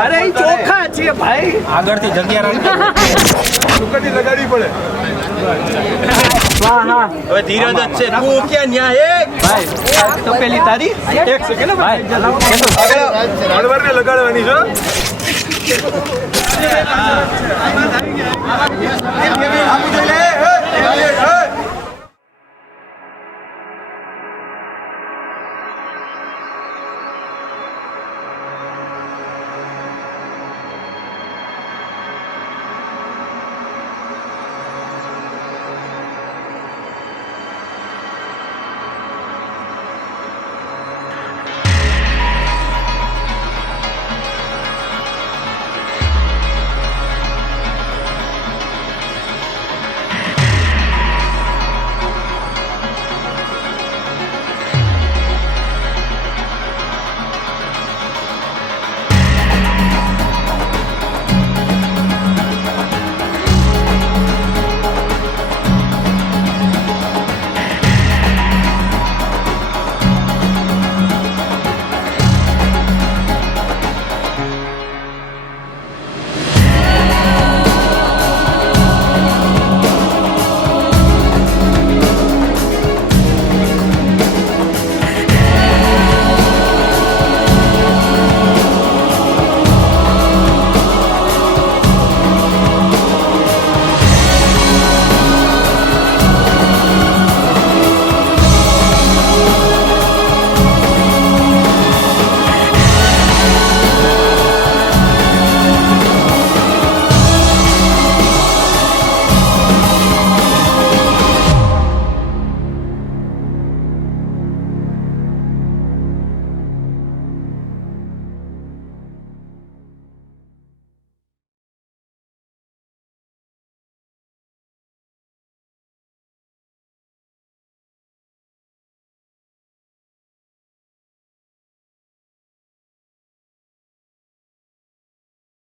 અરે ચોખા છે ભાઈ, આગળથી જગ્યા રાખી સુકટી લગાડવી પડે. હા હા હવે ધીરજ જ છે. તું ક્યાં ન્યા એક ભાઈ તો પેલી તારી એક સેકન્ડ ભાઈ. હળવરને લગાડવાની છે. આપી દે લે.